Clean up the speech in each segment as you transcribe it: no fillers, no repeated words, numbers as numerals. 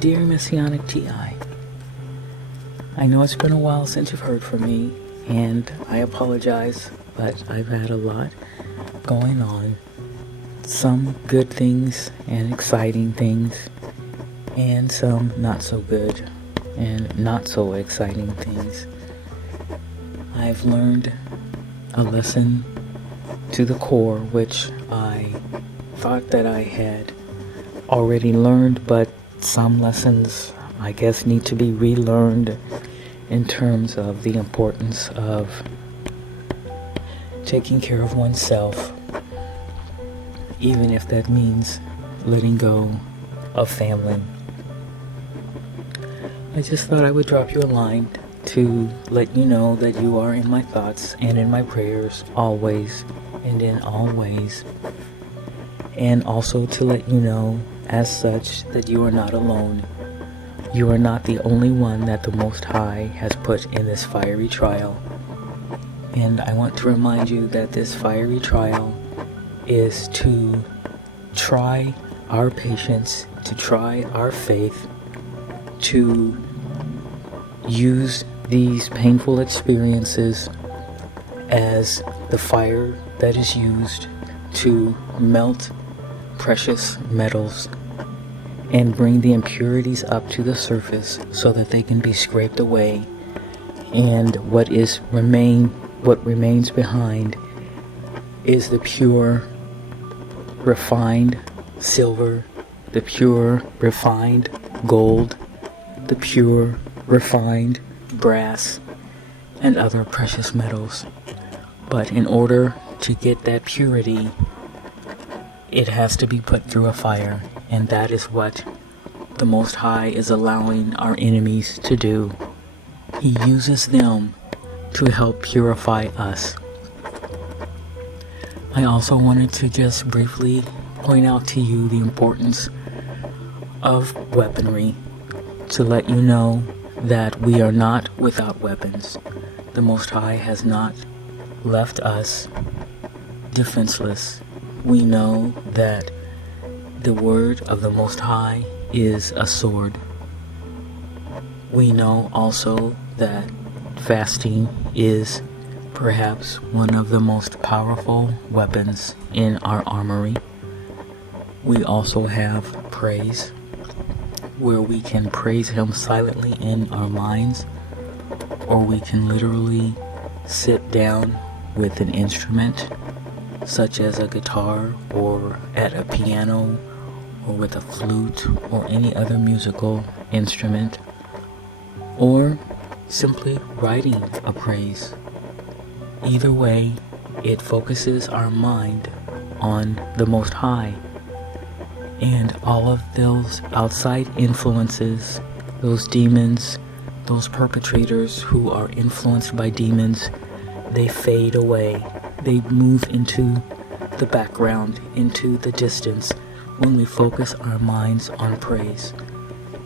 Dear Messianic T.I, I know it's been a while since you've heard from me, and I apologize, but I've had a lot going on. Some good things and exciting things, and some not so good and not so exciting things. I've learned a lesson to the core, which I thought that I had already learned, but some lessons, I guess, need to be relearned in terms of the importance of taking care of oneself, even if that means letting go of family. I just thought I would drop you a line to let you know that you are in my thoughts and in my prayers always and in all ways, and also to let you know as such that you are not alone. You are not the only one that the Most High has put in this fiery trial. And I want to remind you that this fiery trial is to try our patience, to try our faith, to use these painful experiences as the fire that is used to melt precious metals and bring the impurities up to the surface so that they can be scraped away, and what remains behind is the pure refined silver, the pure refined gold, the pure refined brass, and other precious metals. But in order to get that purity, it has to be put through a fire, and that is what the Most High is allowing our enemies to do. He uses them to help purify us. I also wanted to just briefly point out to you the importance of weaponry, to let you know that we are not without weapons. The Most High has not left us defenseless. We know that the word of the Most High is a sword. We know also that fasting is perhaps one of the most powerful weapons in our armory. We also have praise, where we can praise Him silently in our minds, or we can literally sit down with an instrument such as a guitar or at a piano or with a flute or any other musical instrument, or simply writing a praise. Either way, it focuses our mind on the Most High, and all of those outside influences, those demons, those perpetrators who are influenced by demons, they fade away. They move into the background, into the distance, when we focus our minds on praise.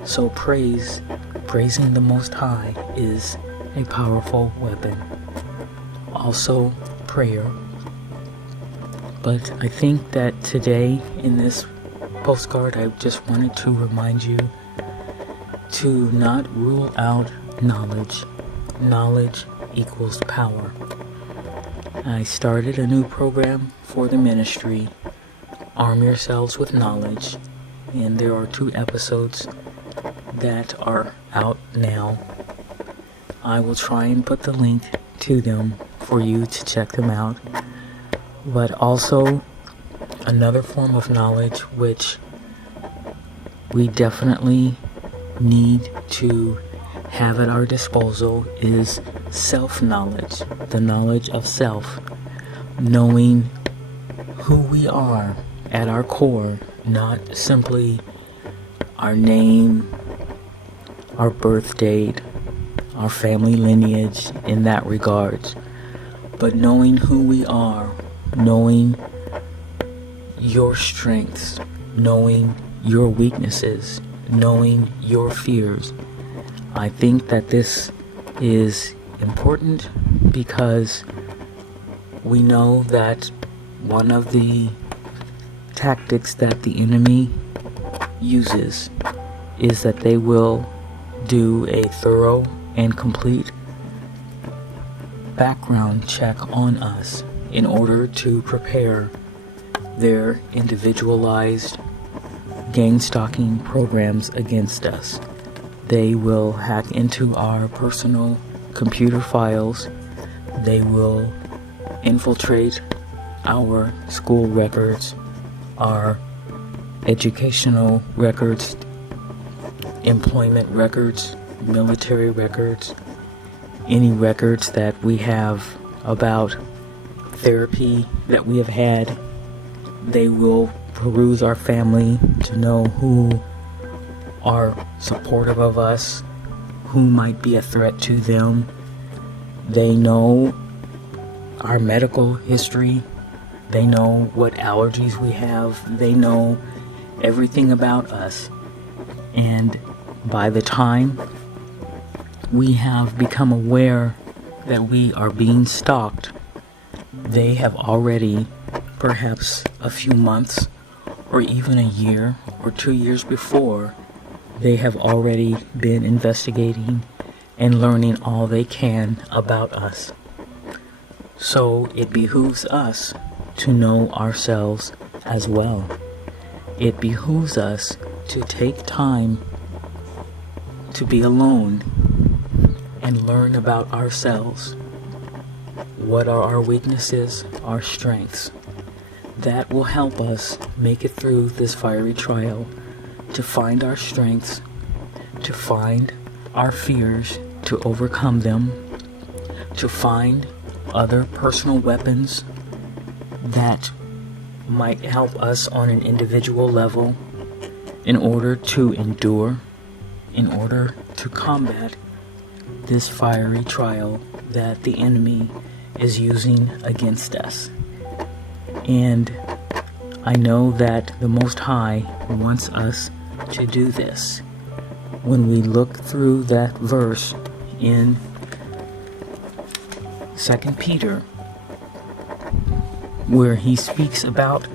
So praising the Most High is a powerful weapon. Also, prayer. But I think that today, in this postcard, I just wanted to remind you to not rule out knowledge. Knowledge equals power. I started a new program for the ministry, Arm Yourselves with Knowledge, and there are 2 episodes that are out now. I will try and put the link to them for you to check them out. But also, another form of knowledge which we definitely need to have at our disposal is self-knowledge, the knowledge of self, knowing who we are at our core, not simply our name, our birth date, our family lineage in that regards, but knowing who we are, knowing your strengths, knowing your weaknesses, knowing your fears. I think that this is important because we know that one of the tactics that the enemy uses is that they will do a thorough and complete background check on us in order to prepare their individualized gang-stalking programs against us. They will hack into our personal computer files. They will infiltrate our school records, our educational records, employment records, military records, any records that we have about therapy that we have had. They will peruse our family to know who are supportive of us, who might be a threat to them. They know our medical history. They know what allergies we have. They know everything about us. And by the time we have become aware that we are being stalked, they have already, perhaps a few months or even a year or 2 years before, they have already been investigating and learning all they can about us. So it behooves us to know ourselves as well. It behooves us to take time to be alone and learn about ourselves. What are our weaknesses, our strengths? That will help us make it through this fiery trial, to find our strengths, to find our fears, to overcome them, to find other personal weapons that might help us on an individual level in order to endure, in order to combat this fiery trial that the enemy is using against us. And I know that the Most High wants us to do this. When we look through that verse in 2 Peter, where he speaks about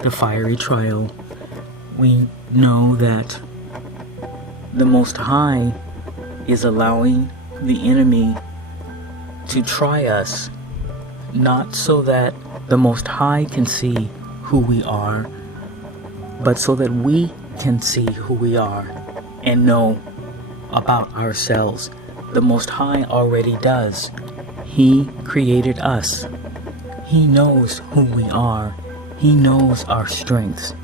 the fiery trial, we know that the Most High is allowing the enemy to try us, not so that the Most High can see who we are, but so that we can see who we are and know about ourselves. The Most High already does. He created us. He knows who we are. He knows our strengths.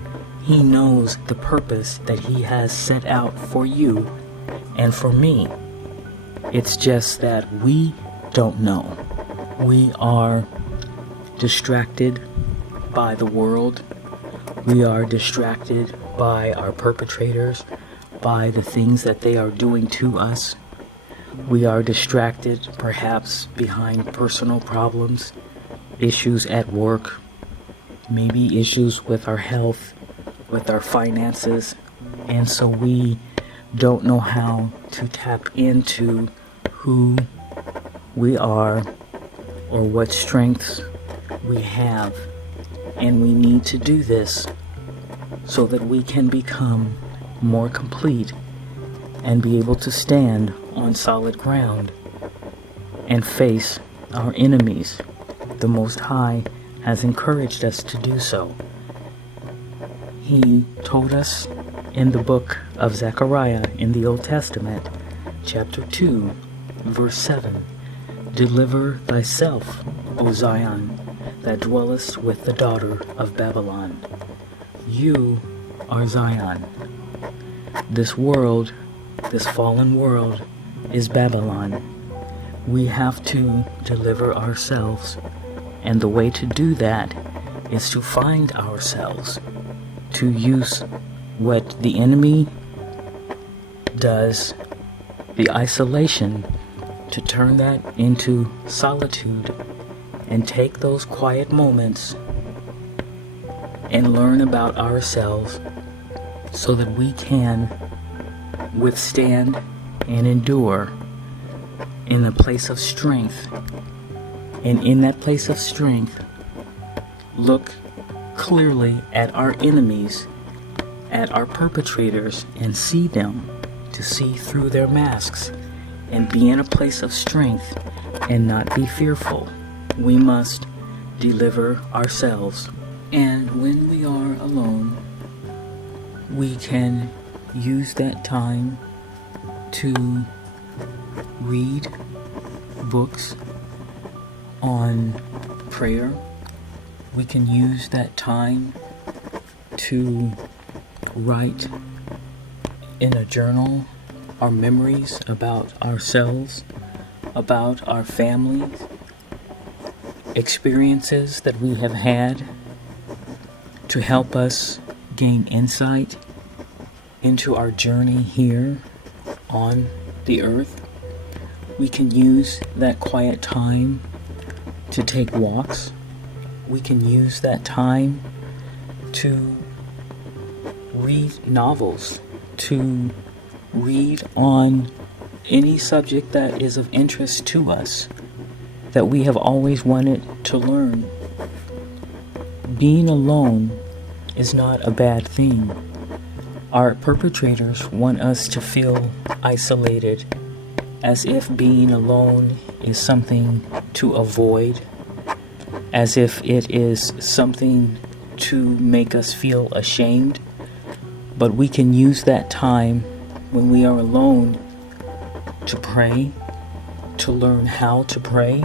He knows the purpose that He has set out for you and for me. It's just that we don't know. We are distracted by the world. We are distracted by our perpetrators, by the things that they are doing to us. We are distracted, perhaps, behind personal problems, issues at work, maybe issues with our health, with our finances, and so we don't know how to tap into who we are or what strengths we have. And we need to do this so that we can become more complete and be able to stand on solid ground and face our enemies. The Most High has encouraged us to do so. He told us in the book of Zechariah in the Old Testament, chapter 2, verse 7, "Deliver thyself, O Zion, that dwellest with the daughter of Babylon." You are Zion. This world, this fallen world, is Babylon. We have to deliver ourselves, and the way to do that is to find ourselves, to use what the enemy does, the isolation, to turn that into solitude and take those quiet moments and learn about ourselves so that we can withstand and endure in a place of strength. And in that place of strength, look clearly at our enemies at our perpetrators and see them, to see through their masks and be in a place of strength and not be fearful. We must deliver ourselves. And when we are alone, we can use that time to read books on prayer. We can use that time to write in a journal our memories about ourselves, about our families, experiences that we have had, to help us gain insight into our journey here on the earth. We can use that quiet time to take walks. We can use that time to read novels, to read on any subject that is of interest to us, that we have always wanted to learn. Being alone is not a bad thing. Our perpetrators want us to feel isolated, as if being alone is something to avoid, as if it is something to make us feel ashamed. But we can use that time when we are alone to pray, to learn how to pray.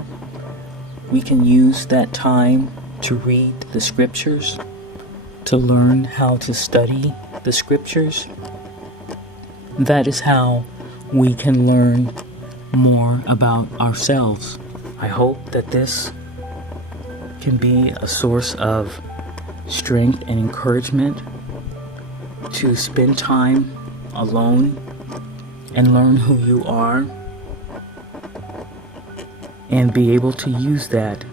We can use that time to read the scriptures, to learn how to study the scriptures. That is how we can learn more about ourselves. I hope that this can be a source of strength and encouragement to spend time alone and learn who you are, and be able to use that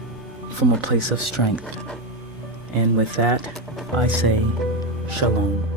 from a place of strength. And with that, I say, Shalom.